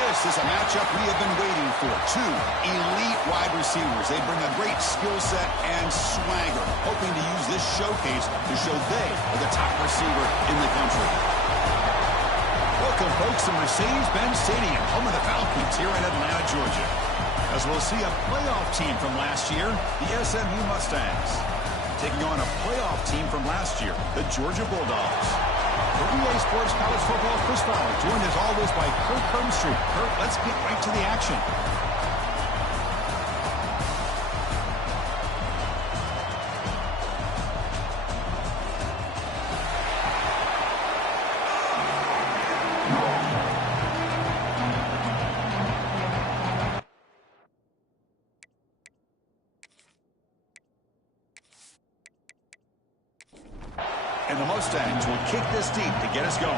This is a matchup we have been waiting for. Two elite wide receivers. They bring a great skill set and swagger, hoping to use this showcase to show they are the top receiver in the country. Welcome, folks, to Mercedes-Benz Stadium, home of the Falcons here in Atlanta, Georgia. As we'll see a playoff team from last year, the SMU Mustangs, taking on a playoff team from last year, the Georgia Bulldogs. For EA Sports College Football, Chris Fowler, joined as always by Kurt Hermstreet. Kurt, let's get right to the action. And the Mustangs will kick this deep to get us going.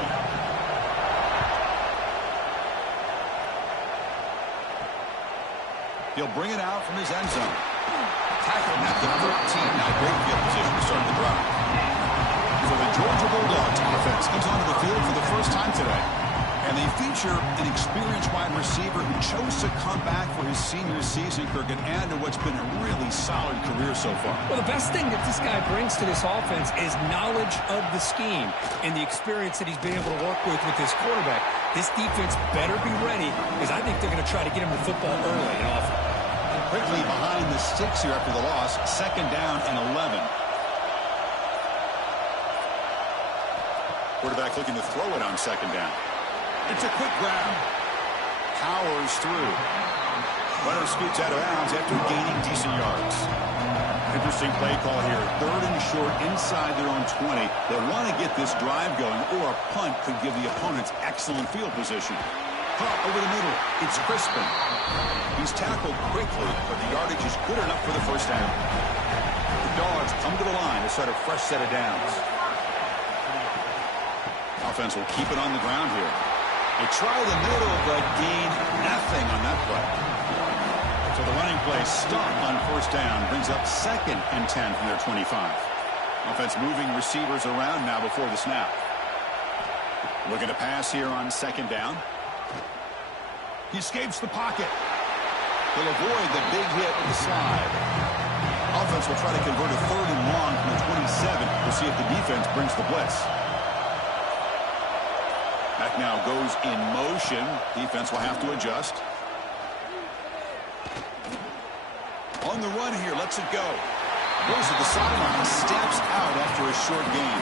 He'll bring it out from his end zone. Tackled at the 13. Now great field position to start the drive. So the Georgia Bulldogs offense comes onto the field for the first time today. And they feature an experienced wide receiver who chose to come back for his senior season, Kirk, and add to what's been a really solid career so far. Well, the best thing that this guy brings to this offense is knowledge of the scheme and the experience that he's been able to work with this quarterback. This defense better be ready, because I think they're going to try to get him the football early and often. Quickly behind the sticks here after the loss, 2nd down and 11. Quarterback looking to throw it on 2nd down. It's a quick grab. Powers through. Runner scoots out of bounds after gaining decent yards. Interesting play call here. 3rd and short inside their own 20. They want to get this drive going, or a punt could give the opponents excellent field position. Caught over the middle. It's Crispin. He's tackled quickly, but the yardage is good enough for the first down. The Dogs come to the line to start a fresh set of downs. Offense will keep it on the ground here. They try the middle, but gain nothing on that play. So the running play stop on 1st down brings up 2nd and 10 from their 25. Offense moving receivers around now before the snap. Looking to pass here on 2nd down. He escapes the pocket. He'll avoid the big hit with the slide. Offense will try to convert a 3rd and long from the 27. We'll see if the defense brings the blitz. That now goes in motion. Defense will have to adjust. On the run here, lets it go. Goes to the sideline, steps out after a short gain.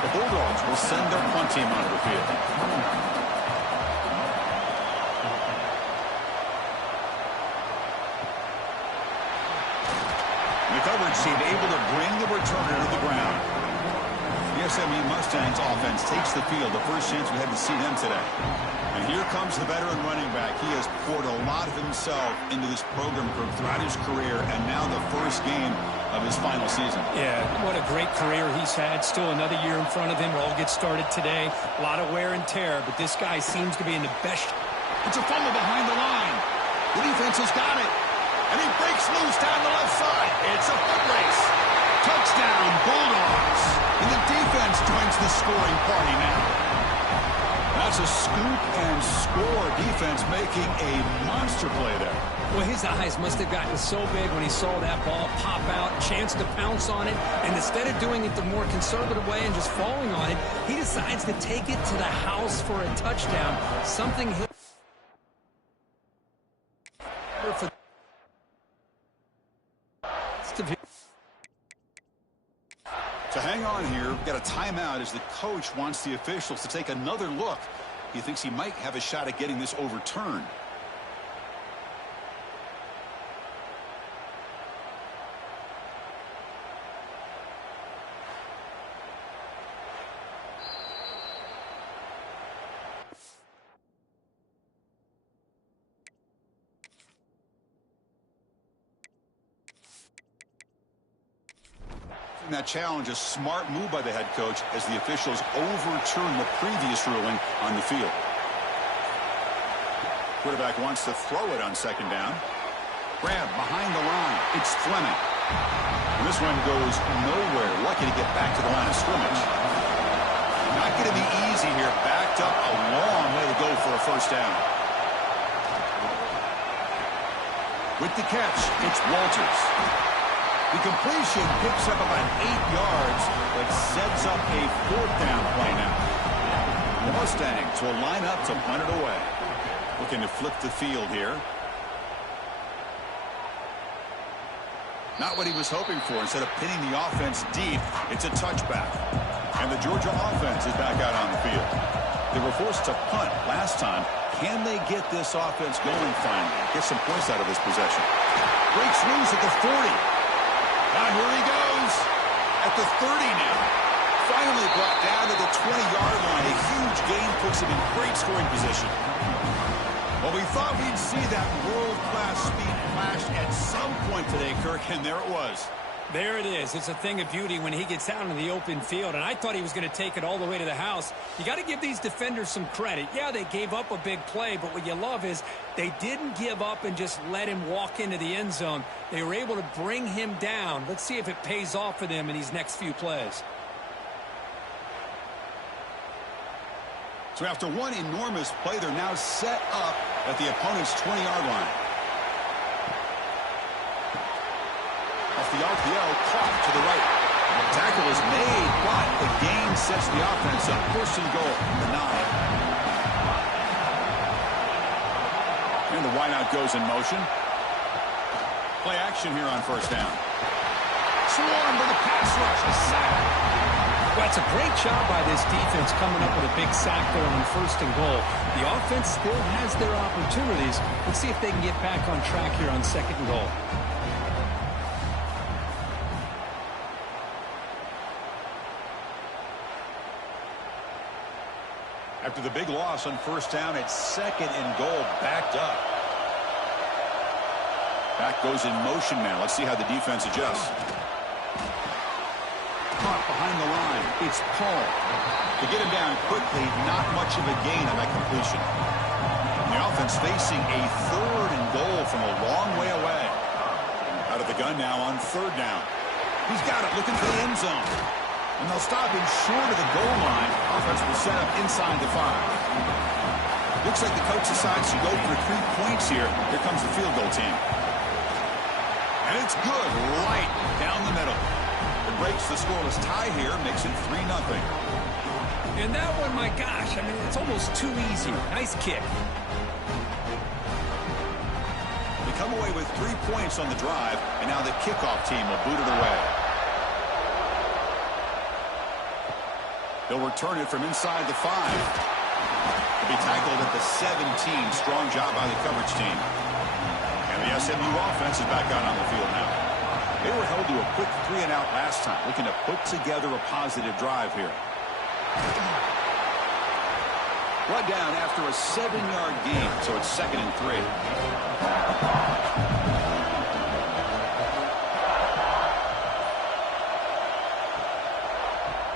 The Bulldogs will send their punt team onto the field. The coverage team able to bring the returner to the ground. The SMU Mustangs offense takes the field. The first chance we had to see them today. And here comes the veteran running back. He has poured a lot of himself into this program throughout his career, and now the first game of his final season. Yeah, what a great career he's had. Still another year in front of him. We'll all get started today. A lot of wear and tear, but this guy seems to be in the best. It's a fumble behind the line. The defense has got it. And he breaks loose down the left side. It's a foot race. Touchdown, Bulldogs. And the defense joins the scoring party now. That's a scoop and score. Defense making a monster play there. Well, his eyes must have gotten so big when he saw that ball pop out, chance to pounce on it, and instead of doing it the more conservative way and just falling on it, he decides to take it to the house for a touchdown. Something he'll... So hang on here. We've got a timeout as the coach wants the officials to take another look. He thinks he might have a shot at getting this overturned. That challenge, a smart move by the head coach as the officials overturn the previous ruling on the field. Quarterback wants to throw it on 2nd down. Grab behind the line. It's Fleming. And this one goes nowhere. Lucky to get back to the line of scrimmage. Not going to be easy here. Backed up a long way to go for a 1st down. With the catch, it's Walters. The completion picks up about 8 yards, but sets up a 4th down play now. The Mustangs will line up to punt it away. Looking to flip the field here. Not what he was hoping for. Instead of pinning the offense deep, it's a touchback. And the Georgia offense is back out on the field. They were forced to punt last time. Can they get this offense going finally? Get some points out of this possession. Breaks loose at the 40. Now here he goes. At the 30 now. Finally brought down to the 20-yard line. A huge gain puts him in great scoring position. Well, we thought we'd see that world-class speed flash at some point today, Kirk, and there it was. There it is. It's a thing of beauty when he gets out in the open field, and I thought he was going to take it all the way to the house. You got to give these defenders some credit. Yeah, they gave up a big play, but what you love is they didn't give up and just let him walk into the end zone. They were able to bring him down. Let's see if it pays off for them in these next few plays. So after one enormous play, they're now set up at the opponent's 20-yard line. Off the RPO, caught to the right. Tackle is made, but the gain sets the offense up. 1st and goal, the 9. And the wideout goes in motion. Play action here on 1st down. Swarm to the pass rush, a sack. Well, it's a great job by this defense coming up with a big sack there on 1st and goal. The offense still has their opportunities. Let's see if they can get back on track here on 2nd and goal. After the big loss on 1st down, it's 2nd and goal, backed up. Back goes in motion now. Let's see how the defense adjusts. Caught behind the line. It's Paul. To get him down quickly, not much of a gain on that completion. The offense facing a 3rd and goal from a long way away. Out of the gun now on 3rd down. He's got it, looking for the end zone. And they'll stop him short of the goal line. Offense will set up inside the 5. Looks like the coach decides to go for 3 points here. Here comes the field goal team. And it's good, right down the middle. It breaks the scoreless tie here, makes it 3-0. And that one, my gosh, I mean, it's almost too easy. Nice kick. They come away with 3 points on the drive, and now the kickoff team will boot it away. They'll return it from inside the 5. He'll be tackled at the 17. Strong job by the coverage team. And the SMU offense is back out on the field now. They were held to a quick 3-and-out last time, looking to put together a positive drive here. Brought down after a 7-yard gain, so it's 2nd and 3.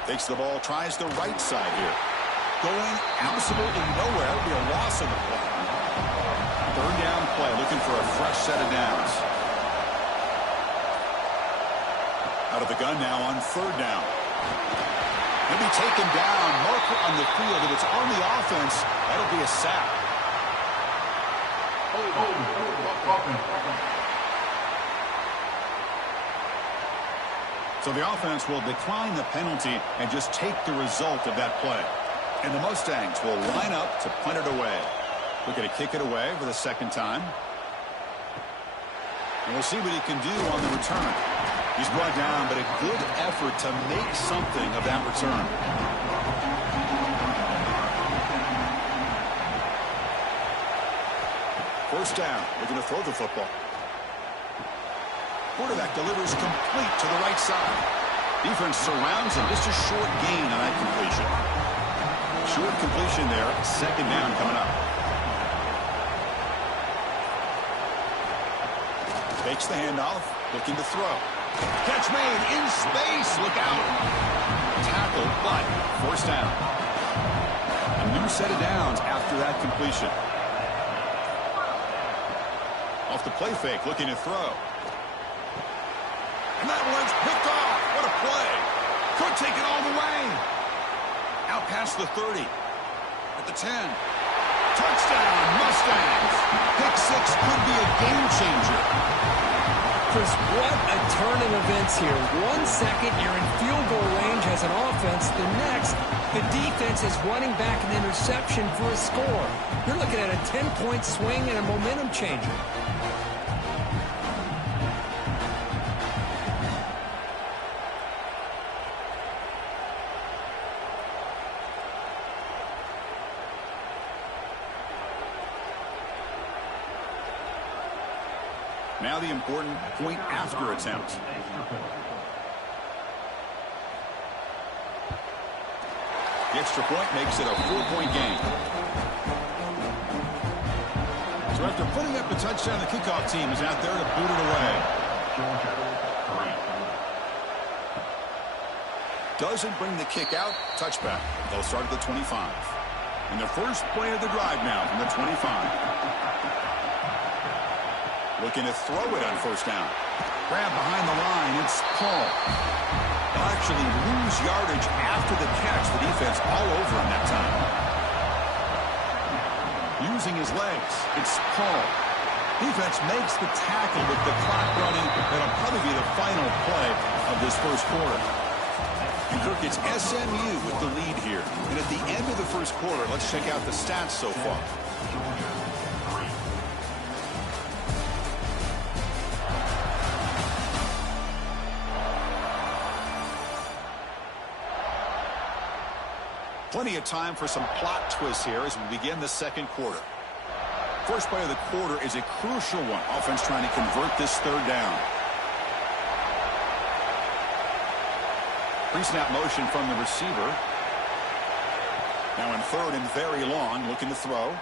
Takes the ball, tries the right side here. Going absolutely nowhere. It'll be a loss on the play. 3rd down play, looking for a fresh set of downs. Out of the gun now on 3rd down. He'll be taken down. Marker on the field. If it's on the offense, that'll be a sack. So the offense will decline the penalty and just take the result of that play. And the Mustangs will line up to punt it away. Looking to kick it away for the 2nd time. And we'll see what he can do on the return. He's brought down, but a good effort to make something of that return. First down, looking to throw the football. Quarterback delivers complete to the right side. Defense surrounds him. Just a short gain on that completion. Short completion there. 2nd down coming up. Takes the handoff, looking to throw. Catch made in space. Look out. Tackle, but 1st down. A new set of downs after that completion. Off the play fake, looking to throw. And that one's picked off. What a play. Could take it all the way. Out past the 30. At the 10. Touchdown, Mustangs. Pick six could be a game changer. Chris, what a turn in events here. 1 second, you're in field goal range as an offense. The next, the defense is running back an interception for a score. You're looking at a 10-point swing and a momentum changer. Now the important point after attempt. The extra point makes it a 4-point game. So after putting up a touchdown, the kickoff team is out there to boot it away. Doesn't bring the kick out. Touchback. They'll start at the 25. And the first play of the drive now from the 25. Looking to throw it on first down. Grab behind the line. It's Paul. They'll actually lose yardage after the catch. The defense all over him that time. Using his legs. It's Paul. Defense makes the tackle with the clock running. That'll probably be the final play of this first quarter. And Kirk, it's SMU with the lead here. And at the end of the first quarter, let's check out the stats so far. Plenty of time for some plot twists here as we begin the second quarter. First play of the quarter is a crucial one. Offense trying to convert this third down. Pre-snap motion from the receiver. Now in third and very long, looking to throw.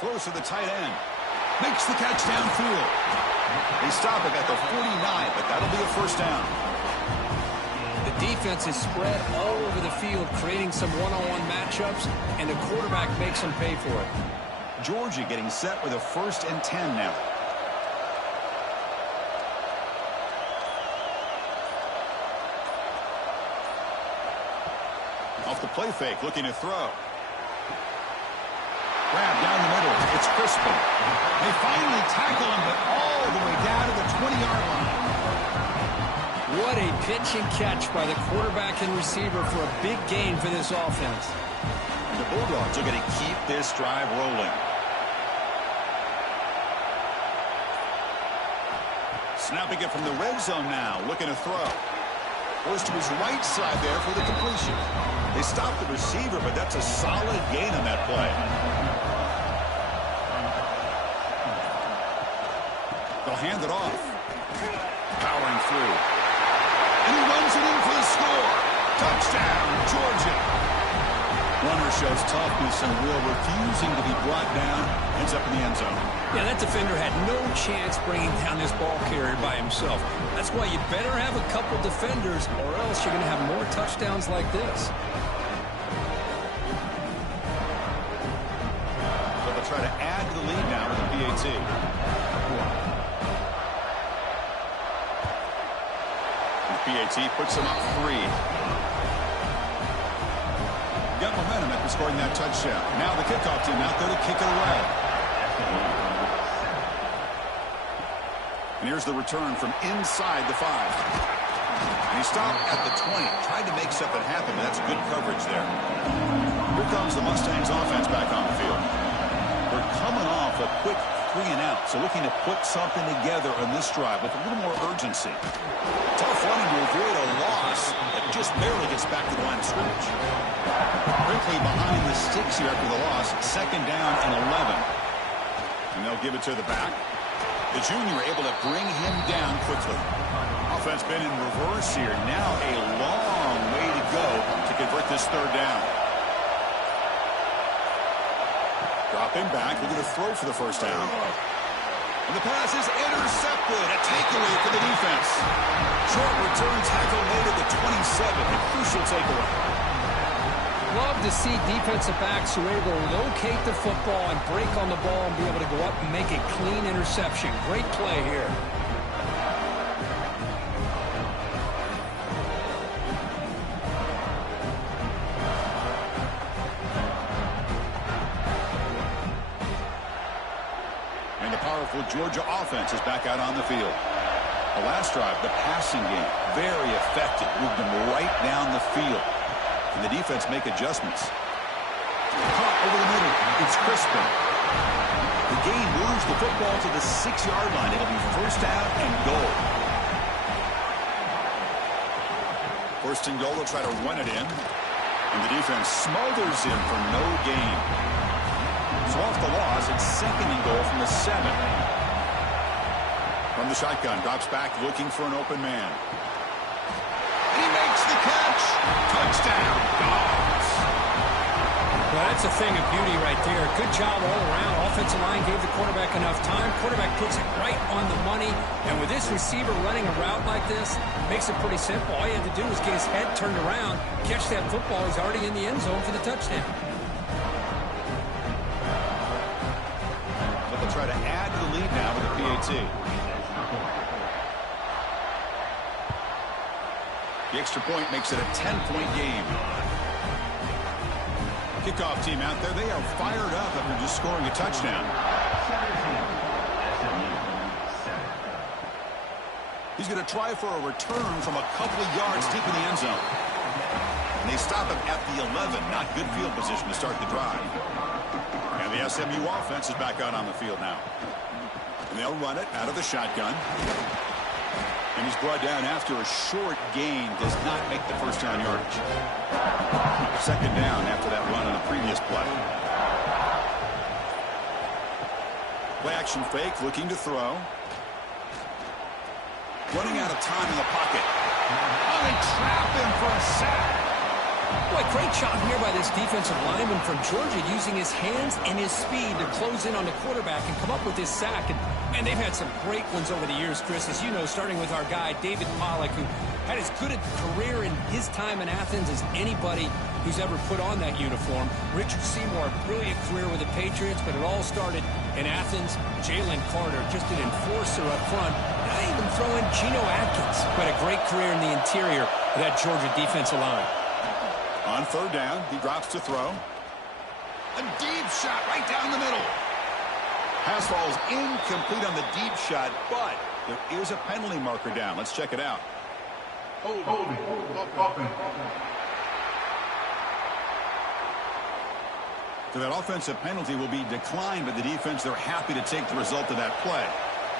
Throws to the tight end. Makes the catch downfield. They stop it at the 49, but that'll be a first down. The defense is spread all over the field, creating some one-on-one matchups, and the quarterback makes them pay for it. Georgia getting set with a 1st and 10 now. Off the play fake, looking to throw. Grab down the middle. It's Crispin. They finally tackle him, but all the way down to the 20-yard line. What a pitch and catch by the quarterback and receiver for a big gain for this offense. And the Bulldogs are going to keep this drive rolling. Snapping it from the red zone now, looking to throw. Goes to his right side there for the completion. They stop the receiver, but that's a solid gain on that play. They'll hand it off. Powering through. And he runs it in for the score. Touchdown, Georgia. Runner shows toughness and will, refusing to be brought down. Ends up in the end zone. Yeah, that defender had no chance bringing down this ball carrier by himself. That's why you better have a couple defenders, or else you're going to have more touchdowns like this. So they'll try to add to the lead now with the PAT. PAT puts them up 3. Got momentum after scoring that touchdown. Now the kickoff team out there to kick it away. And here's the return from inside the 5. And he stopped at the 20. Tried to make something happen, but that's good coverage there. Here comes the Mustangs offense back on the field. They're coming off a quick 3-and-out, so looking to put something together on this drive with a little more urgency. Tough running to avoid a loss that just barely gets back to the line of scrimmage. Quickly behind the sticks here after the loss. 2nd down and 11. And they'll give it to the back. The junior able to bring him down quickly. Offense been in reverse here. Now a long way to go to convert this 3rd down. Dropping back, looking to throw for the first down. And the pass is intercepted. A takeaway for the defense. Short return tackle made at the 27. A crucial takeaway. Love to see defensive backs who are able to locate the football and break on the ball and be able to go up and make a clean interception. Great play here. successful Georgia offense is back out on the field. The last drive, the passing game, very effective. Moved them right down the field. Can the defense make adjustments? Caught over the middle. It's Crispin. The gain moves the football to the 6-yard line. It'll be first down and goal. First and goal, they'll try to run it in. And the defense smothers him for no gain. So off the loss, it's second and goal from the 7. From the shotgun, drops back looking for an open man. And he makes the catch. Touchdown, Dogs. Well, that's a thing of beauty right there. Good job all around. Offensive line gave the quarterback enough time. Quarterback puts it right on the money. And with this receiver running a route like this, makes it pretty simple. All you have to do is get his head turned around, catch that football. He's already in the end zone for the touchdown. But they'll try to add to the lead now with a PAT. The extra point makes it a 10-point game. Kickoff team out there. They are fired up after just scoring a touchdown. He's going to try for a return from a couple of yards deep in the end zone. And they stop him at the 11. Not good field position to start the drive. And the SMU offense is back out on the field now. And they'll run it out of the shotgun. And he's brought down after a short gain. Does not make the first down yardage. Second down after that run on the previous play. Play action fake, looking to throw. Running out of time in the pocket. Oh, they trap him for a sack. Boy, great job here by this defensive lineman from Georgia, using his hands and his speed to close in on the quarterback and come up with this sack. And, man, they've had some great ones over the years, Chris, as you know, starting with our guy, David Pollack, who had as good a career in his time in Athens as anybody who's ever put on that uniform. Richard Seymour, brilliant career with the Patriots, but it all started in Athens. Jalen Carter, just an enforcer up front. And I even throw in Geno Atkins, who had a great career in the interior of that Georgia defensive line. On third down, he drops to throw. A deep shot right down the middle. Pass falls incomplete on the deep shot, but there is a penalty marker down. Let's check it out. Holding. So that offensive penalty will be declined by the defense. They're happy to take the result of that play.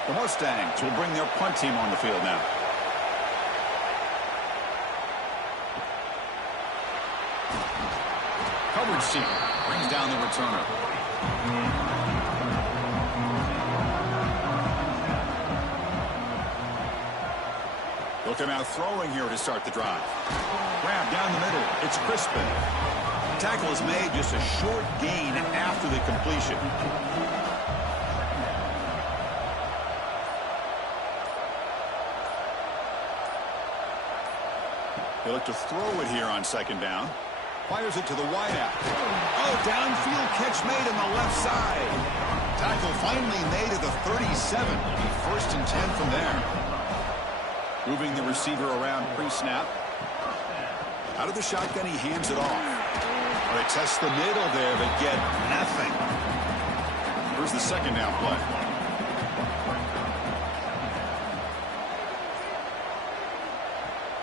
The Mustangs will bring their punt team on the field now. Coverage team brings down the returner. They'll come out throwing here to start the drive. Grab down the middle. It's Crispin. The tackle is made, just a short gain after the completion. They look to throw it here on second down. Fires it to the wideout. Oh, downfield catch made on the left side. Tackle finally made at the 37. It'll be first and 10 from there. Moving the receiver around pre-snap. Out of the shotgun, he hands it off. They test the middle there, but get nothing. Here's the second down play.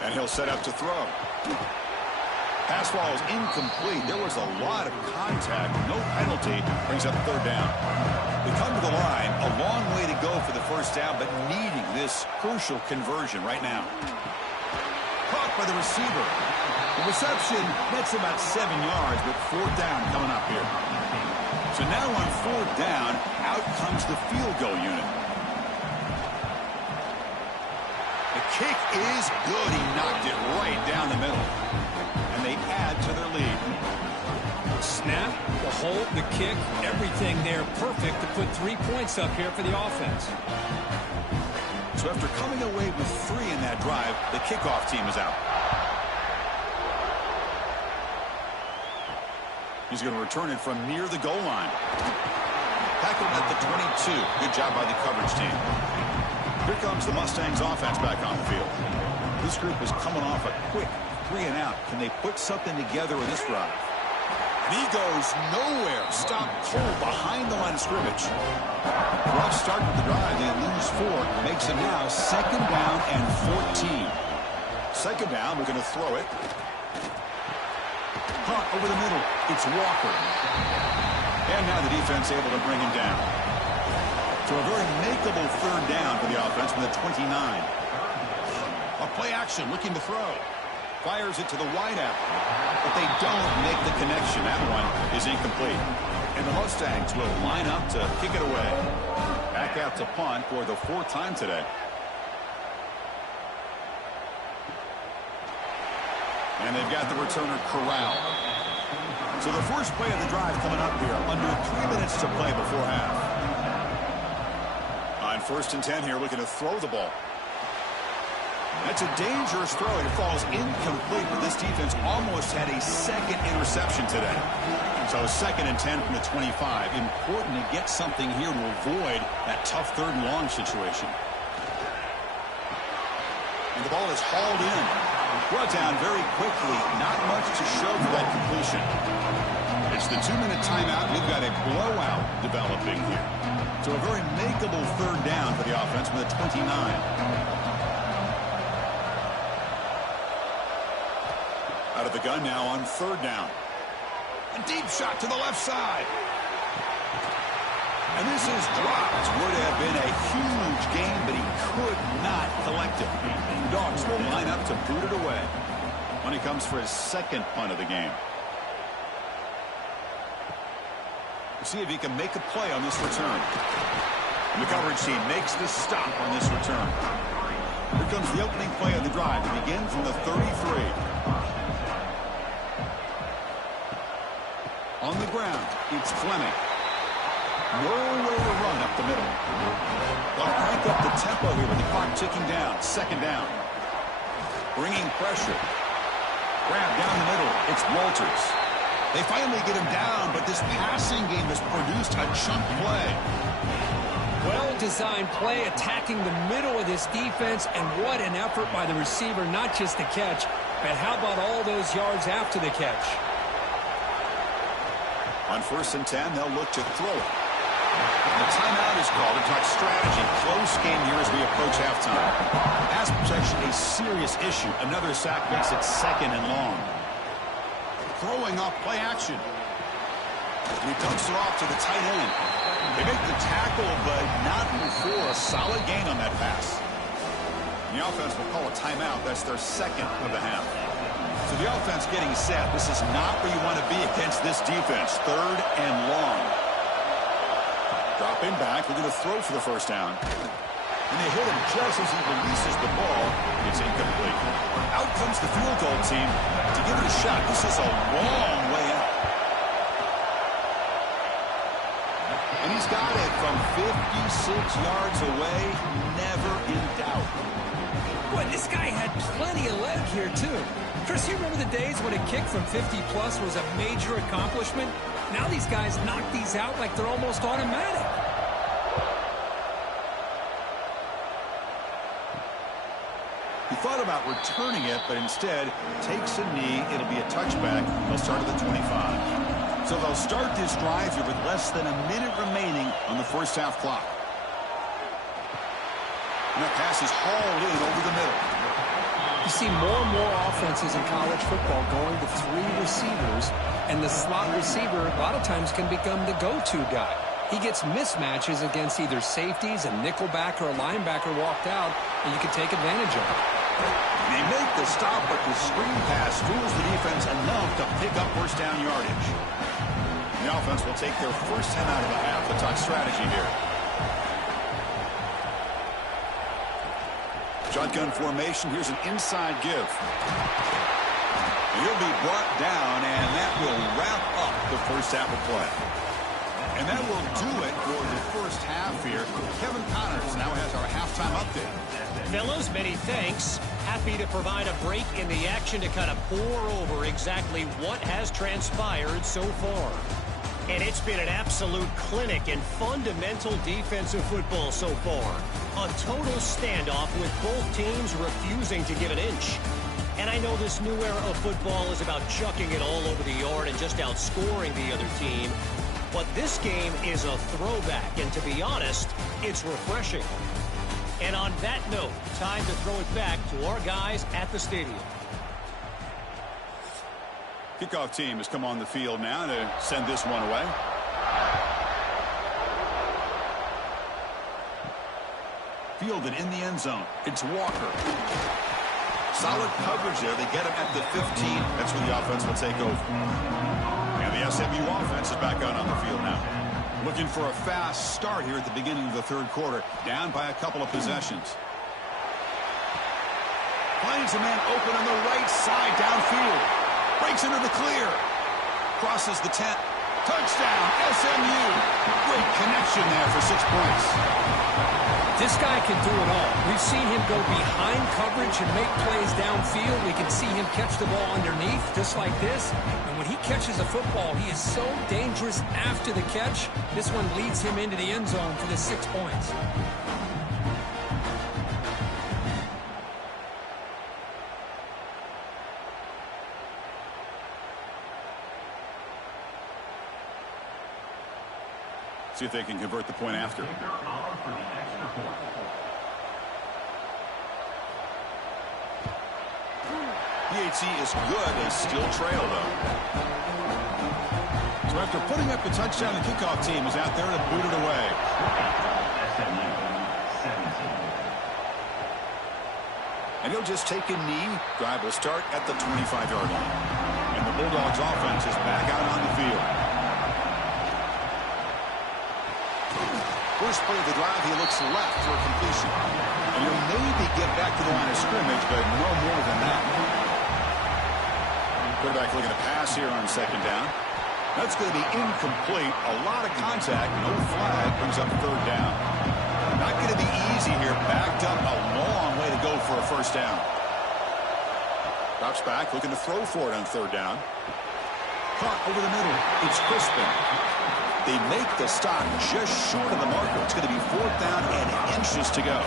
And he'll set up to throw. Pass ball is incomplete. There was a lot of contact. No penalty. Brings up third down. They come to the line. A long way to go for the first down, but needing this crucial conversion right now. Caught by the receiver. The reception nets about 7 yards, but fourth down coming up here. So now on fourth down, out comes the field goal unit. The kick is good. He knocked it right down the middle. And they add to their lead. Snap, the hold, the kick, everything there perfect to put 3 points up here for the offense. So after coming away with 3 in that drive, the kickoff team is out. He's going to return it from near the goal line. Tackled at the 22. Good job by the coverage team. Here comes the Mustangs offense back on the field. This group is coming off a quick 3 and out. Can they put something together in this drive? And he goes nowhere. Stop cold behind the line of scrimmage. Rough start to the drive. They lose 4. Makes it now 2nd down and 14. 2nd down. We're going to throw it. Caught over the middle. It's Walker. And now the defense able to bring him down. So a very makeable 3rd down for the offense from the 29. A play action looking to throw. Fires it to the wideout. But they don't make the connection. That one is incomplete. And the Mustangs will line up to kick it away. Back out to punt for the 4th time today. And they've got the returner corralled. So the first play of the drive coming up here. Under 3 minutes to play before half. On 1st and 10 here, looking to throw the ball. That's a dangerous throw. It falls incomplete, but this defense almost had a 2nd interception today. So 2nd and 10 from the 25. Important to get something here to avoid that tough 3rd and long situation. And the ball is hauled in. Brought down very quickly. Not much to show for that completion. It's the 2-minute timeout. We've got a blowout developing here. So a very makeable 3rd down for the offense from the 29. Out of the gun now on 3rd down. A deep shot to the left side. And this is dropped. Would have been a huge game, but he could not collect it. Dogs will line up to boot it away when he comes for his 2nd punt of the game. We'll see if he can make a play on this return. And the coverage team makes the stop on this return. Here comes the opening play of the drive to begin from the 33. On the ground, it's Fleming. Nowhere to run up the middle. They'll crank up the tempo here with the clock ticking down. 2nd down. Bringing pressure. Grab down the middle. It's Walters. They finally get him down, but this passing game has produced a chunk play. Well-designed play attacking the middle of this defense, and what an effort by the receiver, not just the catch, but how about all those yards after the catch? On 1st and 10, they'll look to throw it. The timeout is called to talk strategy. Close game here as we approach halftime. Pass protection, a serious issue. Another sack makes it 2nd and long. Throwing off play action. And he dumps it off to the tight end. They make the tackle, but not before a solid gain on that pass. And the offense will call a timeout. That's their 2nd of the half. So the offense getting set. This is not where you want to be against this defense. 3rd and long. Dropping back. We're going to throw for the 1st down. And they hit him just as he releases the ball. It's incomplete. Out comes the field goal team to give it a shot. This is a long way out. And he's got it from 56 yards away. Never in doubt. Boy, this guy had plenty of leg here, too. Chris, you remember the days when a kick from 50-plus was a major accomplishment? Now these guys knock these out like they're almost automatic. He thought about returning it, but instead takes a knee. It'll be a touchback. They'll start at the 25. So they'll start this drive here with less than a minute remaining on the 1st half clock. And that pass is hauled in over the middle. You see more and more offenses in college football going to 3 receivers, and the slot receiver a lot of times can become the go-to guy. He gets mismatches against either safeties, a nickelback, or a linebacker walked out, and you can take advantage of it. They make the stop, but the screen pass fools the defense enough to pick up 1st down yardage. The offense will take their 1st 10 out of the half to talk strategy here. Shotgun formation. Here's an inside give. He'll be brought down, and that will wrap up the 1st half of play. And that will do it for the 1st half here. Kevin Connors now has our halftime update. Fellows, many thanks. Happy to provide a break in the action to kind of pour over exactly what has transpired so far. And it's been an absolute clinic in fundamental defensive football so far. A total standoff with both teams refusing to give an inch. And I know this new era of football is about chucking it all over the yard and just outscoring the other team. But this game is a throwback, and to be honest, it's refreshing. And on that note, time to throw it back to our guys at the stadium. Kickoff team has come on the field now to send this one away. Fielded in the end zone. It's Walker. Solid coverage there. They get him at the 15. That's where the offense will take over. And the SMU offense is back out on the field now. Looking for a fast start here at the beginning of the third quarter. Down by a couple of possessions. Finds a man open on the right side downfield. Breaks into the clear. Crosses the 10. Touchdown, SMU. Great connection there for 6 points. This guy can do it all. We've seen him go behind coverage and make plays downfield. We can see him catch the ball underneath, just like this. And when he catches a football, he is so dangerous after the catch. This one leads him into the end zone for the 6 points. See if they can convert the point after. PAT is good. They still trail, though. So after putting up the touchdown, the kickoff team is out there to boot it away. And he'll just take a knee. Drive will start at the 25-yard line. And the Bulldogs offense is back out on the field. First play of the drive, he looks left for a completion. And he'll maybe get back to the line of scrimmage, but no more than that. Quarterback looking to pass here on second down. That's going to be incomplete. A lot of contact. No flag. Brings up third down. Not going to be easy here. Backed up a long way to go for a first down. Drops back, looking to throw for it on third down. Caught over the middle. It's Crispin. They make the stop just short of the marker. It's going to be fourth down and inches to go.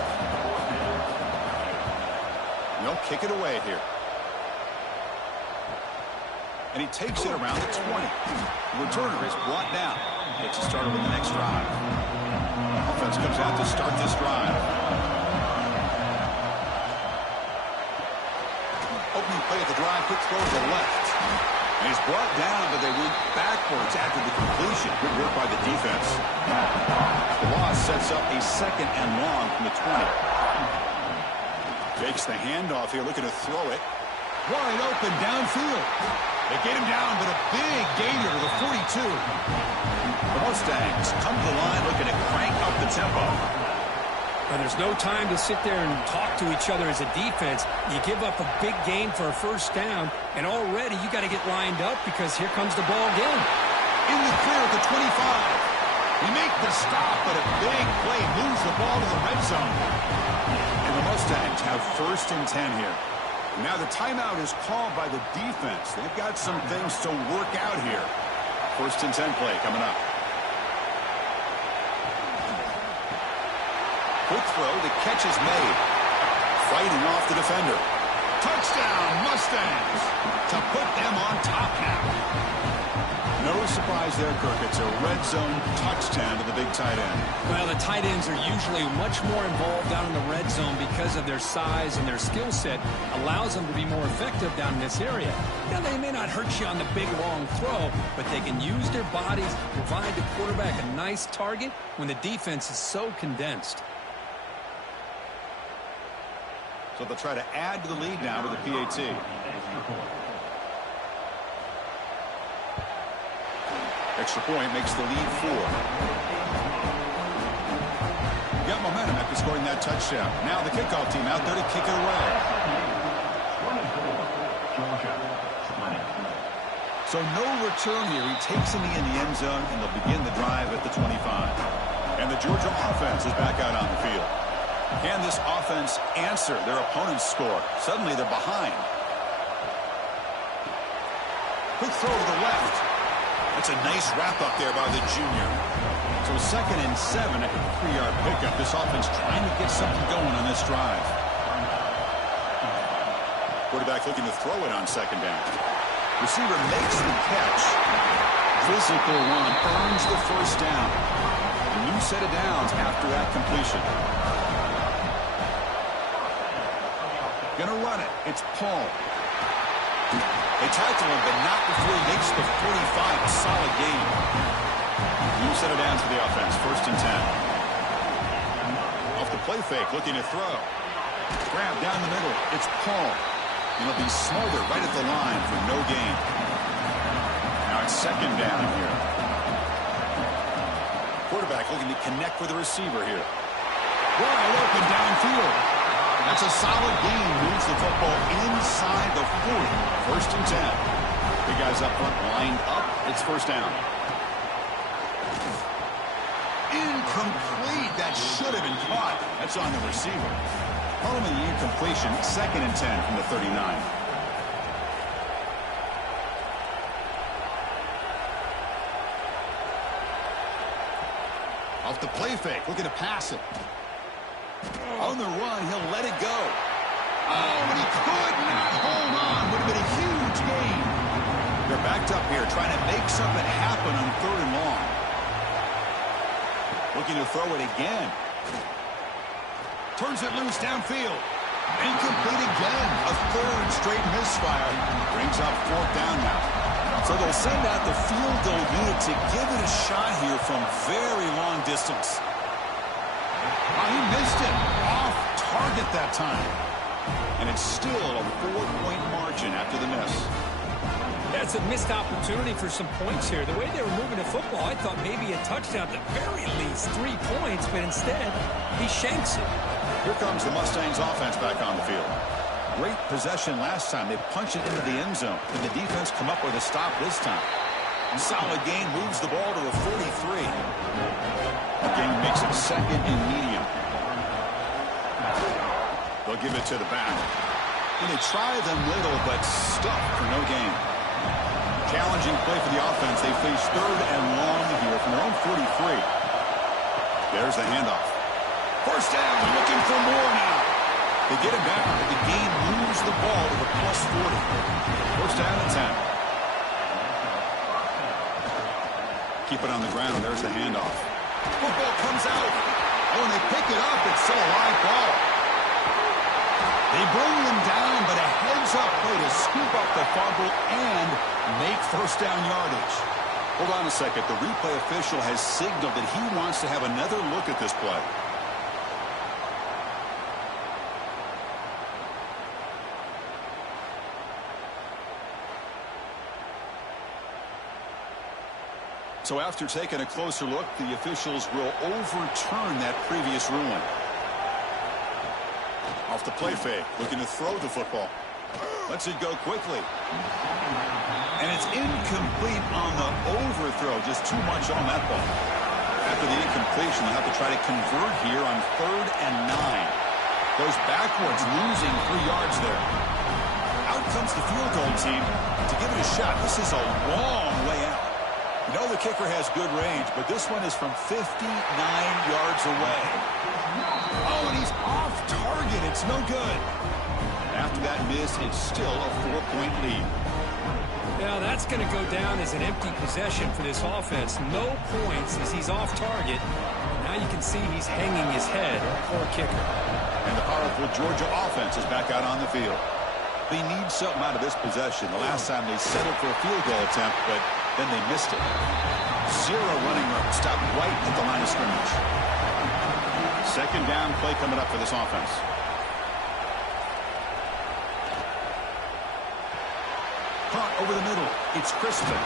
They'll kick it away here. And he takes it around the 20. The returner is brought down. Gets it started with the next drive. Offense comes out to start this drive. Opening play of the drive, quick throw to the left. And he's brought down, but they went backwards after the completion. Good work by the defense. The loss sets up a second and long from the 20. Takes the handoff here, looking to throw it. Wide open downfield. They get him down, but a big gainer to the 42. The Mustangs come to the line looking to crank up the tempo. And there's no time to sit there and talk to each other as a defense. You give up a big gain for a first down, and already you got to get lined up because here comes the ball again. In the clear at the 25. They make the stop, but a big play moves the ball to the red zone. And the Mustangs have first and 10 here. Now the timeout is called by the defense. They've got some things to work out here. First and 10 play coming up. Quick throw, the catch is made. Fighting off the defender. Touchdown, Mustangs, to put them on top now. No surprise there, Kirk. It's a red zone touchdown to the big tight end. Well, the tight ends are usually much more involved down in the red zone because of their size and their skill set allows them to be more effective down in this area. Now, they may not hurt you on the big, long throw, but they can use their bodies to provide the quarterback a nice target when the defense is so condensed. So they'll try to add to the lead now with the PAT. Extra point makes the lead 4. Got momentum after scoring that touchdown. Now the kickoff team out there to kick it away. So no return here. He takes in the end zone, and they'll begin the drive at the 25. And the Georgia offense is back out on the field. Can this offense answer their opponent's score? Suddenly they're behind. Quick throw to the left. That's a nice wrap-up there by the junior. So second and 7 at the 3-yard pickup. This offense trying to get something going on this drive. Quarterback looking to throw it on second down. Receiver makes the catch. Physical run earns the first down. A new set of downs after that completion. Gonna run it. It's Paul. They tackle him, but not before he makes the 45. A solid gain. New set of downs for the offense. 1st and 10. Off the play fake, looking to throw. Grab down the middle. It's Paul. He'll be smothered right at the line for no gain. Now it's 2nd down here. Quarterback looking to connect with the receiver here. Wide open downfield. That's a solid gain. Moves the football inside the 40. 1st and 10. Big guys up front lined up. It's 1st down. Incomplete. That should have been caught. That's on the receiver. Problem in the incompletion. 2nd and 10 from the 39. Off the play fake. Looking to pass it. On the run, he'll let it go. Oh, and he could not hold on. Would have been a huge gain. They're backed up here, trying to make something happen on 3rd and long. Looking to throw it again. Turns it loose downfield. Incomplete again. A 3rd straight misfire. Brings up 4th down now. So they'll send out the field goal unit to give it a shot here from very long distance. Oh, he missed it. Off target that time. And it's still a 4-point margin after the miss. That's a missed opportunity for some points here. The way they were moving the football, I thought maybe a touchdown, at the very least 3 points, but instead he shanks it. Here comes the Mustangs offense back on the field. Great possession last time. They punch it into the end zone. And the defense come up with a stop this time. Solid gain, moves the ball to the 43. The gain makes it 2nd and medium. They'll give it to the back. And they try them little, but stuck for no gain. Challenging play for the offense. They face 3rd and long here from their own 43. There's the handoff. 1st down, looking for more now. They get him down, but the gain moves the ball to the plus 40. 1st down and 10. Keep it on the ground. There's the handoff. Football comes out. Oh, and they pick it up. It's still a live ball. They bring them down, but a heads-up play to scoop up the fumble and make 1st down yardage. Hold on a second. The replay official has signaled that he wants to have another look at this play. So after taking a closer look, the officials will overturn that previous ruling. Off the play fake, looking to throw the football. Lets it go quickly. And it's incomplete on the overthrow. Just too much on that ball. After the incompletion, they'll have to try to convert here on 3rd and 9. Goes backwards, losing 3 yards there. Out comes the field goal team to give it a shot. This is a long way out. You know the kicker has good range, but this one is from 59 yards away. Oh, and he's off target. It's no good. After that miss, it's still a 4-point lead. Now that's going to go down as an empty possession for this offense. No points as he's off target. Now you can see he's hanging his head. Poor kicker. And the powerful Georgia offense is back out on the field. They need something out of this possession. The last time they settled for a field goal attempt, but then they missed it. 0 running room. Stopped right at the line of scrimmage. 2nd down play coming up for this offense. Caught over the middle. It's Crispin.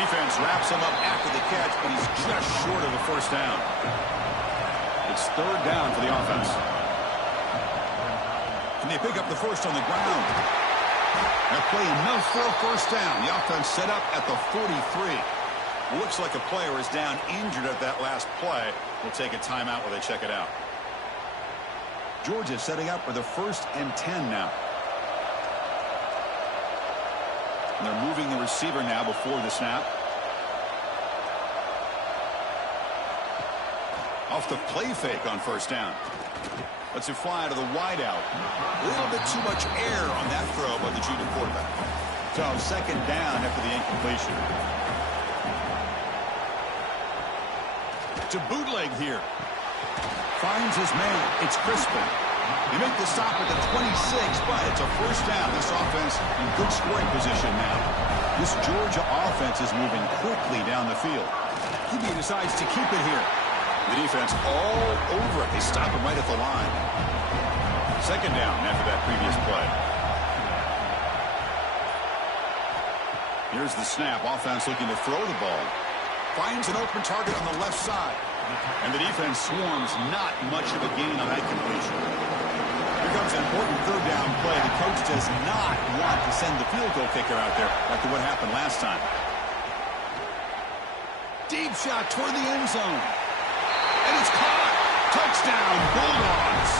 Defense wraps him up after the catch, but he's just short of the 1st down. It's 3rd down for the offense. And they pick up the 1st on the ground. That play enough for a 1st down. The offense set up at the 43. Looks like a player is down injured at that last play. We'll take a timeout while they check it out. Georgia setting up for the 1st and 10 now. And they're moving the receiver now before the snap. Off the play fake on 1st down. Lets it fly to the wideout. A little bit too much air on that throw by the junior quarterback. So second down after the incompletion. To bootleg here. Finds his man. It's Crispin. They make the stop at the 26, but it's a first down. This offense in good scoring position now. This Georgia offense is moving quickly down the field. He decides to keep it here. The defense all over it. They stop him right at the line. Second down after that previous play. Here's the snap. Offense looking to throw the ball. Finds an open target on the left side. And the defense swarms. Not much of a gain on that completion. Here comes an important third down play. The coach does not want to send the field goal kicker out there after what happened last time. Deep shot toward the end zone. And it's caught. Touchdown, Bulldogs.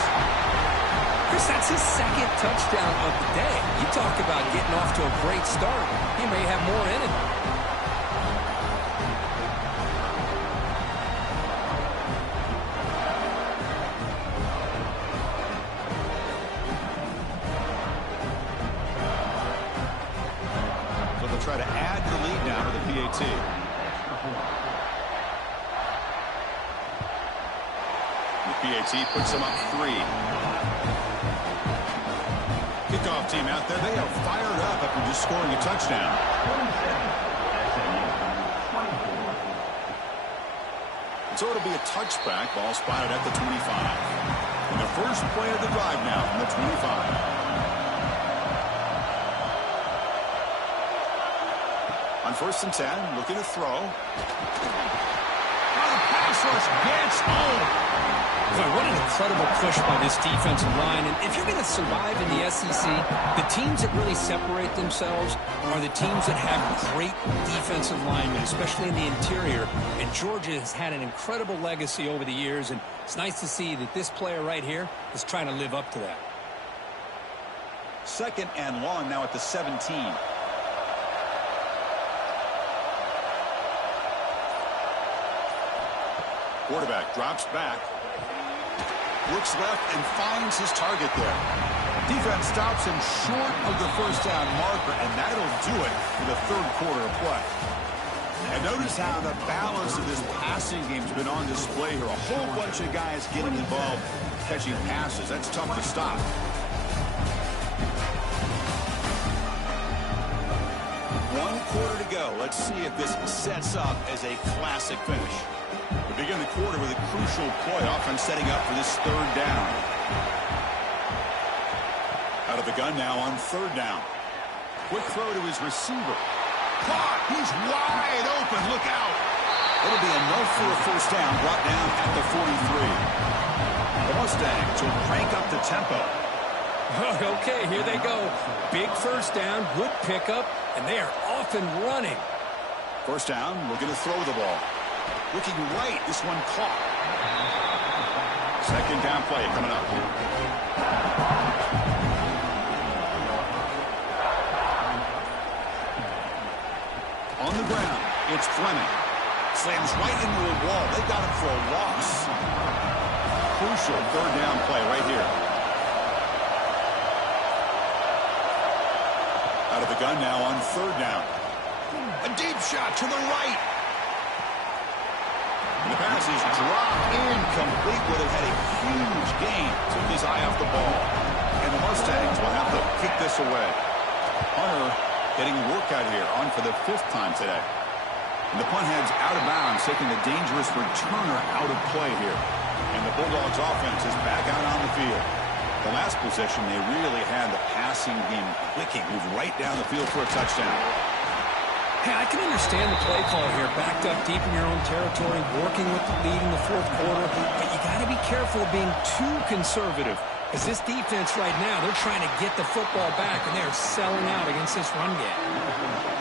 Chris, that's his second touchdown of the day. You talk about getting off to a great start. He may have more in it. So they'll try to add to the lead now to the PAT. PAT puts them up 3. Kickoff team out there. They are fired up after just scoring a touchdown. And so it'll be a touchback. Ball spotted at the 25. And the first play of the drive now from the 25. On 1st and 10, looking to throw. Oh, the pass rush gets home. Boy, what an incredible push by this defensive line. And if you're going to survive in the SEC, the teams that really separate themselves are the teams that have great defensive linemen, especially in the interior. And Georgia has had an incredible legacy over the years, and it's nice to see that this player right here is trying to live up to that. Second and long now at the 17. Quarterback drops back. Looks left and finds his target there. Defense stops him short of the first down marker, and that'll do it for the third quarter of play. And notice how the balance of this passing game has been on display here. A whole bunch of guys getting involved, catching passes. That's tough to stop. One quarter to go. Let's see if this sets up as a classic finish. We begin the quarter with a crucial play, offense setting up for this third down. Out of the gun now on third down. Quick throw to his receiver. Caught! He's wide open. Look out! It'll be enough for a first down, brought down at the 43. The Mustangs will crank up the tempo. Okay, here they go. Big first down, good pickup, and they are off and running. First down, looking to throw the ball. Looking right, this one caught. Second down play coming up. On the ground, it's Fleming. Slams right into a wall. They got him for a loss. Crucial third down play right here. Out of the gun now on third down. A deep shot to the right. And the pass is dropped incomplete. Would have had a huge gain. Took his eye off the ball. And the Mustangs will have to kick this away. Hunter getting a workout here, on for the 5th time today. And the punt heads out of bounds, taking the dangerous returner out of play here. And the Bulldogs offense is back out on the field. The last possession, they really had the passing game clicking. Moved right down the field for a touchdown. Hey, I can understand the play call here, backed up deep in your own territory, working with the lead in the fourth quarter, but you got to be careful of being too conservative, because this defense right now, they're trying to get the football back, and they're selling out against this run game.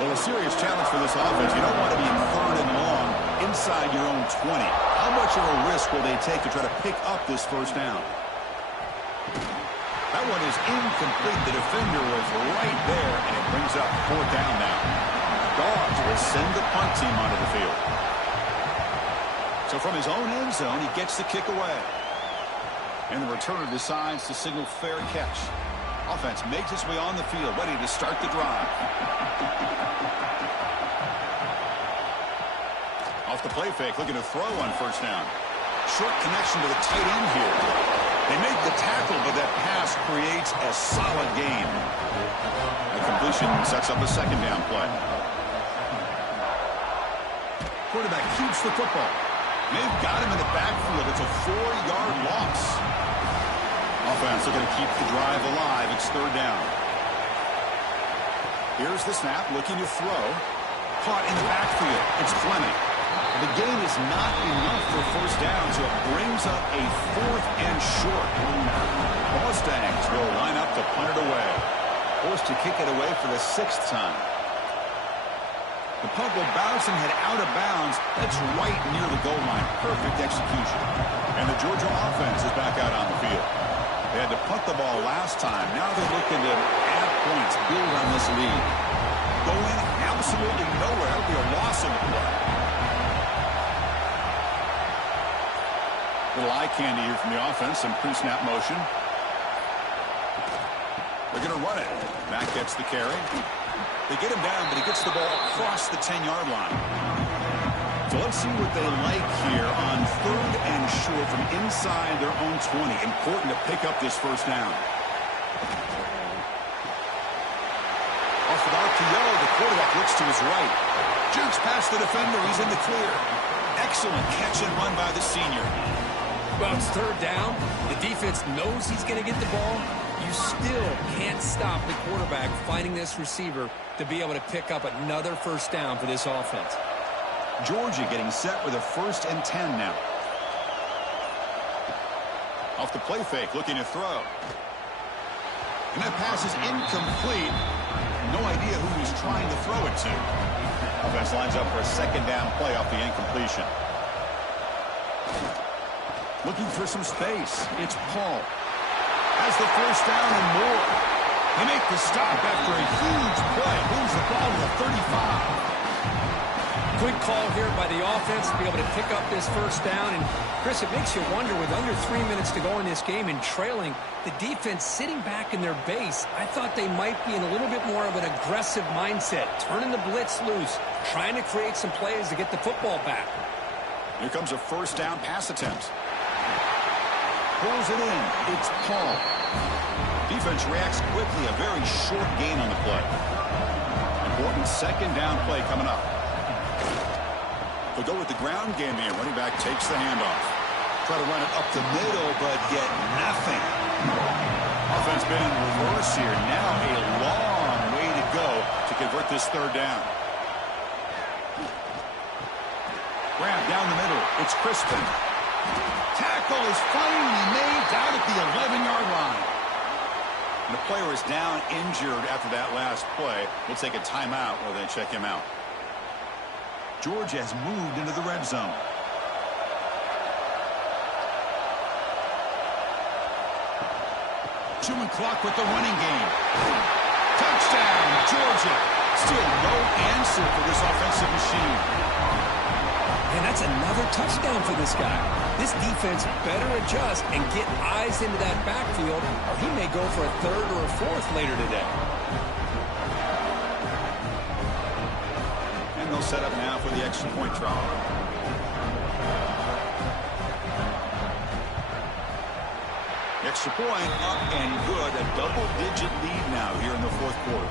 Well, a serious challenge for this offense. You don't want to be in third and long inside your own 20. How much of a risk will they take to try to pick up this first down? That one is incomplete. The defender was right there, and it brings up fourth down now. Dogs will send the punt team onto the field. So from his own end zone, he gets the kick away. And the returner decides to signal fair catch. Offense makes its way on the field, ready to start the drive. Off the play fake, looking to throw on first down. Short connection to the tight end here. They make the tackle, but that pass creates a solid gain. The completion sets up a second down play. Quarterback keeps the football. They've got him in the backfield. It's a 4-yard loss. Offense looking to keep the drive alive. It's third down. Here's the snap, looking to throw. Caught in the backfield. It's Fleming. The gain is not enough for first down, so it brings up a 4th and short. The Mustangs will line up to punt it away. Forced to kick it away for the 6th time. The punt will bounce and head out of bounds. That's right near the goal line. Perfect execution. And the Georgia offense is back out on the field. They had to punt the ball last time. Now they're looking to add points, build on this lead. Going absolutely nowhere. It'll be a loss of the play. Little eye candy here from the offense. Some pre-snap motion. They're going to run it. Mack gets the carry. They get him down, but he gets the ball across the 10-yard line. So let's see what they like here on 3rd and short from inside their own 20. Important to pick up this first down. Off of RPO, the quarterback looks to his right. Jerks past the defender. He's in the clear. Excellent catch and run by the senior. Well, it's third down. The defense knows he's going to get the ball. You still can't stop the quarterback finding this receiver to be able to pick up another first down for this offense. Georgia getting set with a 1st and 10 now. Off the play fake, looking to throw. And that pass is incomplete. No idea who he's trying to throw it to. Offense lines up for a second down play off the incompletion. Looking for some space. It's Paul. Has the first down and more. They make the stop after a huge play. Moves the ball to the 35. Good call here by the offense to be able to pick up this first down. And, Chris, it makes you wonder, with under 3 minutes to go in this game and trailing, the defense sitting back in their base, I thought they might be in a little bit more of an aggressive mindset, turning the blitz loose, trying to create some plays to get the football back. Here comes a first down pass attempt. Pulls it in. It's Paul. Defense reacts quickly. A very short gain on the play. Important second down play coming up. They'll go with the ground game here. Running back takes the handoff. Try to run it up the middle, but get nothing. Offense been in reverse here. Now a long way to go to convert this third down. Grab down the middle. It's Crispin. Tackle is finally made down at the 11-yard line. And the player is down injured after that last play. We'll take a timeout while they check him out. Georgia has moved into the red zone. Chewing clock with the running game. Touchdown, Georgia. Still no answer for this offensive machine. And that's another touchdown for this guy. This defense better adjust and get eyes into that backfield, or he may go for a 3rd or a 4th later today. And they'll set up now for the extra point try. Extra point up and good. A double-digit lead now here in the 4th quarter.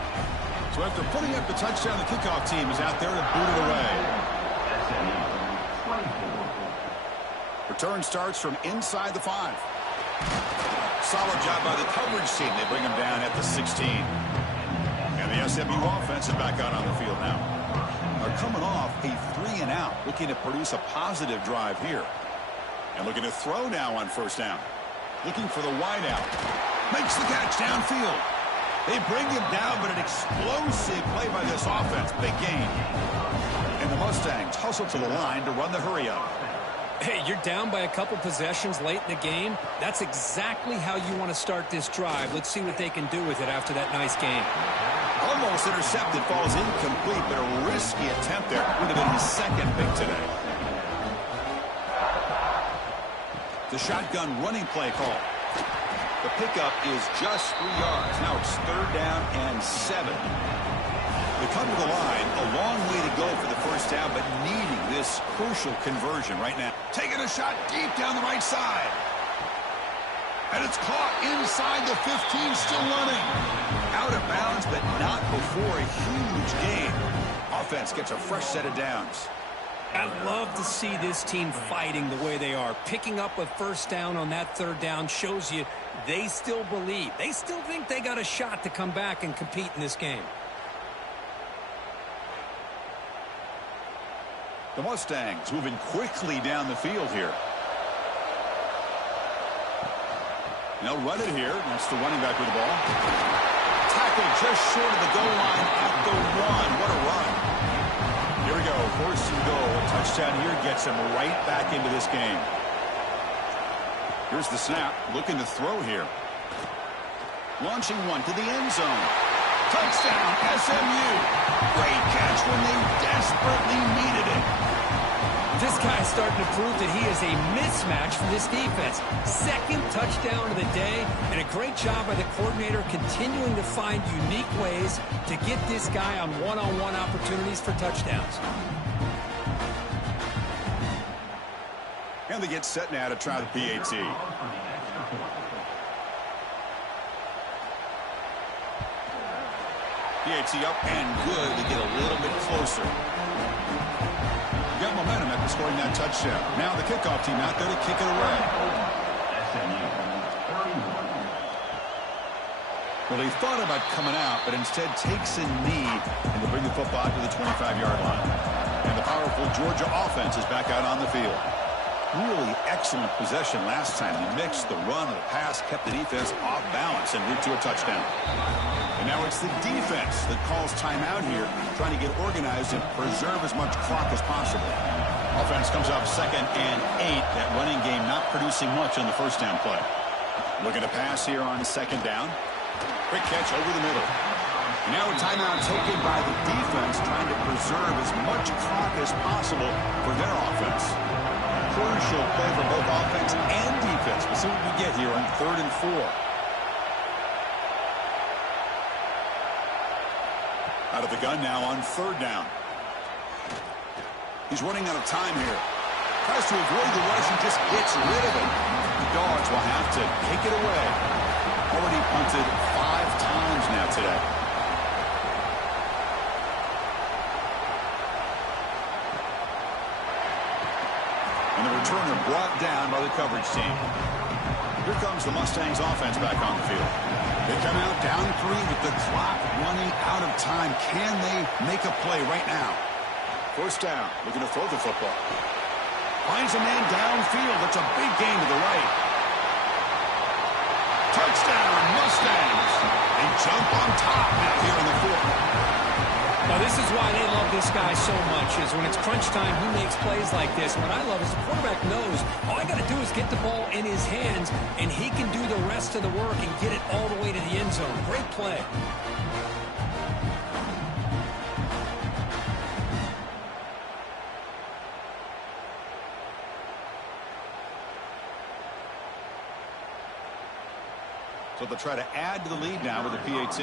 So after putting up the touchdown, the kickoff team is out there to boot it away. Return starts from inside the 5. Solid job by the coverage team. They bring him down at the 16. And the SMU offense is back out on the field now. They're coming off a 3-and-out, looking to produce a positive drive here. And looking to throw now on first down. Looking for the wideout. Makes the catch downfield. They bring him down, but an explosive play by this offense. Big gain. And the Mustangs hustle to the line to run the hurry-up. Hey, you're down by a couple possessions late in the game. That's exactly how you want to start this drive. Let's see what they can do with it after that nice game. Almost intercepted, falls incomplete, but a risky attempt there. Would have been his second pick today. To The shotgun running play call. The pickup is just 3 yards. Now it's 3rd down and 7. They come to the line, a long way to go for the first down, but needing this crucial conversion right now. Taking a shot deep down the right side. And it's caught inside the 15, still running. Out of bounds, but not before a huge gain. Offense gets a fresh set of downs. I love to see this team fighting the way they are. Picking up a first down on that 3rd down shows you they still believe. They still think they got a shot to come back and compete in this game. The Mustangs moving quickly down the field here. They'll run it here. That's the running back with the ball. Tackle just short of the goal line at the 1. What a run. Here we go. 1st and goal. A touchdown here gets him right back into this game. Here's the snap. Looking to throw here. Launching one to the end zone. Touchdown, SMU. Great catch when they desperately needed it. This guy's starting to prove that he is a mismatch for this defense. 2nd touchdown of the day, and a great job by the coordinator continuing to find unique ways to get this guy on one-on-one opportunities for touchdowns. And they get set now to try the PAT. PAT up and good to get a little bit closer. Got momentum after scoring that touchdown. Now the kickoff team out there to kick it away. Well, he thought about coming out, but instead takes a knee and to bring the football to the 25-yard line. And the powerful Georgia offense is back out on the field. Really excellent possession last time. He mixed the run and the pass, kept the defense off balance and route to a touchdown. And now it's the defense that calls timeout here, trying to get organized and preserve as much clock as possible. Offense comes up 2nd and 8. That running game not producing much on the first down play. Looking to pass here on 2nd down. Quick catch over the middle. Now a timeout taken by the defense, trying to preserve as much clock as possible for their offense. Crucial play for both offense and defense. We'll see what we get here on 3rd and 4. Out of the gun now on 3rd down. He's running out of time here. Tries to avoid the rush and just gets rid of it. The Dogs will have to kick it away. Already punted 5 times now today. And the returner brought down by the coverage team. Here comes the Mustangs offense back on the field. They come out down 3 with the clock running out of time. Can they make a play right now? 1st down. Looking to throw the football. Finds a man downfield. That's a big gain to the right. Touchdown, Mustangs. They jump on top now here in the 4th. Now, this is why they love this guy so much, is when it's crunch time, he makes plays like this. What I love is the quarterback knows all I got to do is get the ball in his hands, and he can do the rest of the work and get it all the way to the end zone. Great play. So they'll try to add to the lead now with the PAT.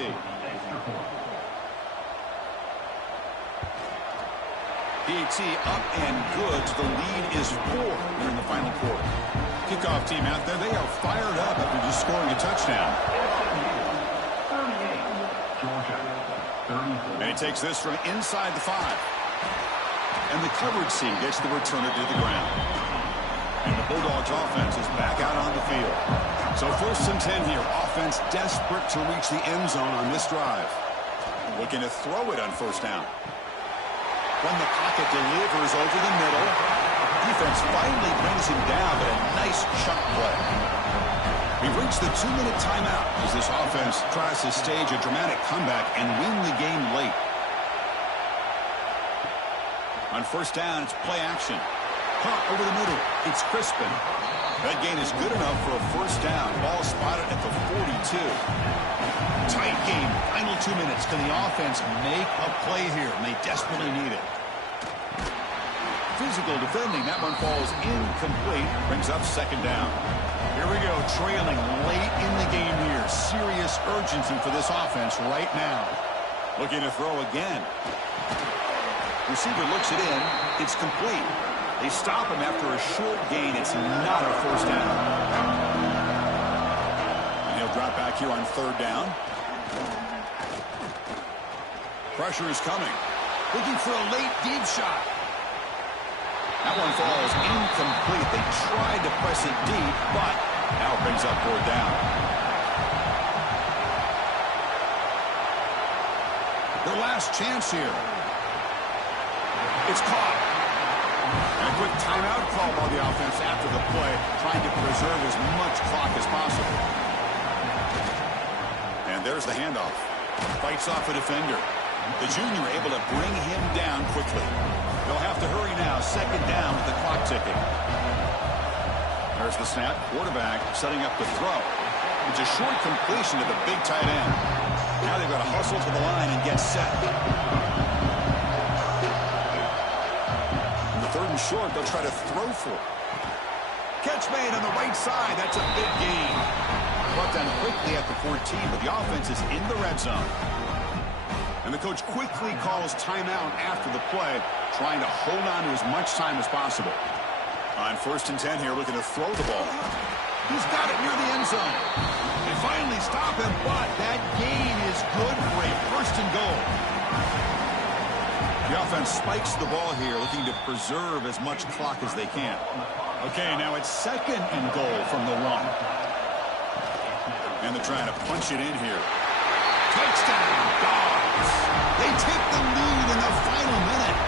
PAT up and good. The lead is 4 here in the final quarter. Kickoff team out there. They are fired up after just scoring a touchdown. And he takes this from inside the 5. And the coverage team gets the returner to the ground. And the Bulldogs offense is back out on the field. So 1st and 10 here. Offense desperate to reach the end zone on this drive. Looking to throw it on 1st down. From the pocket, delivers over the middle. Defense finally brings him down, but a nice chunk play. We've reached the 2-minute timeout as this offense tries to stage a dramatic comeback and win the game late. On 1st down, it's play action. Pump over the middle. It's Crispin. That gain is good enough for a 1st down. Ball spotted at the 42. Tight game. Final 2 minutes. Can the offense make a play here? And they desperately need it. physical defending. That one falls incomplete. Brings up second down. Here we go, trailing late in the game here. Serious urgency for this offense right now. Looking to throw again. Receiver looks it in. It's complete. They stop him after a short gain. It's not a first down. And he'll drop back here on third down. Pressure is coming. Looking for a late deep shot. That one falls incomplete. They tried to press it deep, but now it brings up fourth down. Their last chance here. It's caught. And a quick timeout call by the offense after the play, trying to preserve as much clock as possible. And there's the handoff. Fights off a defender. The junior able to bring him down quickly. They'll have to hurry now. Second down with the clock ticking. There's the snap. Quarterback setting up the throw. It's a short completion to the big tight end. Now they've got to hustle to the line and get set. On the third and short, they'll try to throw for it. Catch made on the right side. That's a big gain. Brought down quickly at the 14, but the offense is in the red zone. And the coach quickly calls timeout after the play, trying to hold on to as much time as possible. On 1st and 10 here, looking to throw the ball. He's got it near the end zone. They finally stop him, but that gain is good for a 1st and goal. The offense spikes the ball here, looking to preserve as much clock as they can. Okay, now it's 2nd and goal from the 1. And they're trying to punch it in here. Touchdown, Dogs. They take the lead in the final minute.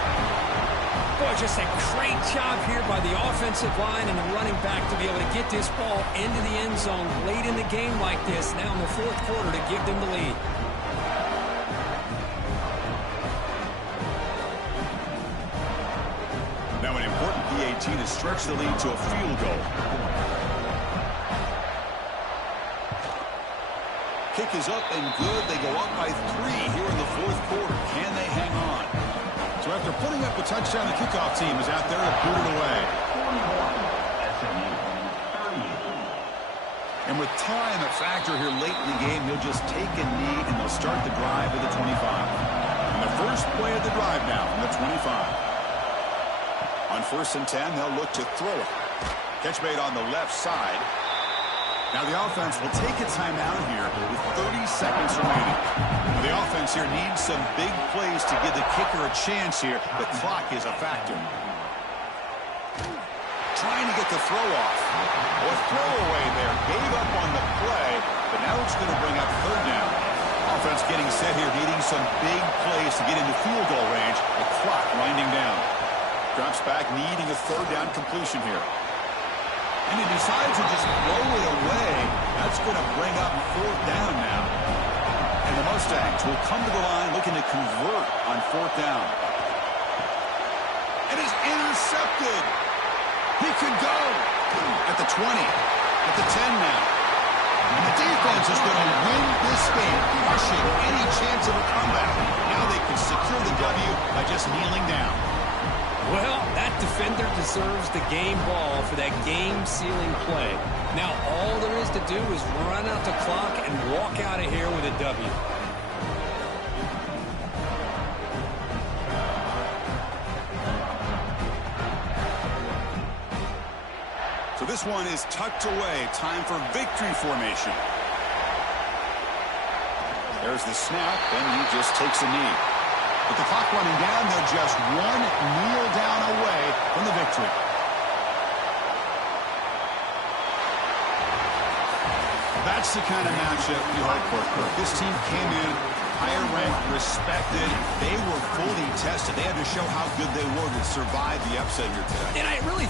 Boy, just a great job here by the offensive line and the running back to be able to get this ball into the end zone late in the game like this, now in the 4th quarter, to give them the lead. Now an important PAT to stretch the lead to a field goal. Kick is up and good. They go up by 3 here in the 4th quarter. Can they hang on? So after putting up a touchdown, the kickoff team is out there to boot it away. And with time a factor here late in the game, he'll just take a knee and they'll start the drive at the 25. And the first play of the drive now from the 25. On 1st and 10, they'll look to throw it. Catch made on the left side. Now the offense will take a timeout here with 30 seconds remaining. The offense here needs some big plays to give the kicker a chance here. The clock is a factor. Trying to get the throw off. A throwaway there. Gave up on the play, but now it's going to bring up 3rd down. Offense getting set here, needing some big plays to get into field goal range. The clock winding down. Drops back, needing a 3rd down completion here. And he decides to just throw it away. That's going to bring up 4th down now. And the Mustangs will come to the line looking to convert on 4th down. And is intercepted. He could go at the 20, at the 10 now. And the defense is going to win this game, crushing any chance of a comeback. Now they can secure the W by just kneeling down. Well, that defender deserves the game ball for that game-sealing play. Now all there is to do is run out the clock and walk out of here with a W. So this one is tucked away. Time for victory formation. There's the snap, and he just takes a knee. With the clock running down, they're just one kneel down away from the victory. That's the kind of matchup you hope for. This team came in higher ranked, respected. They were fully tested. They had to show how good they were to survive the upset here today. And I really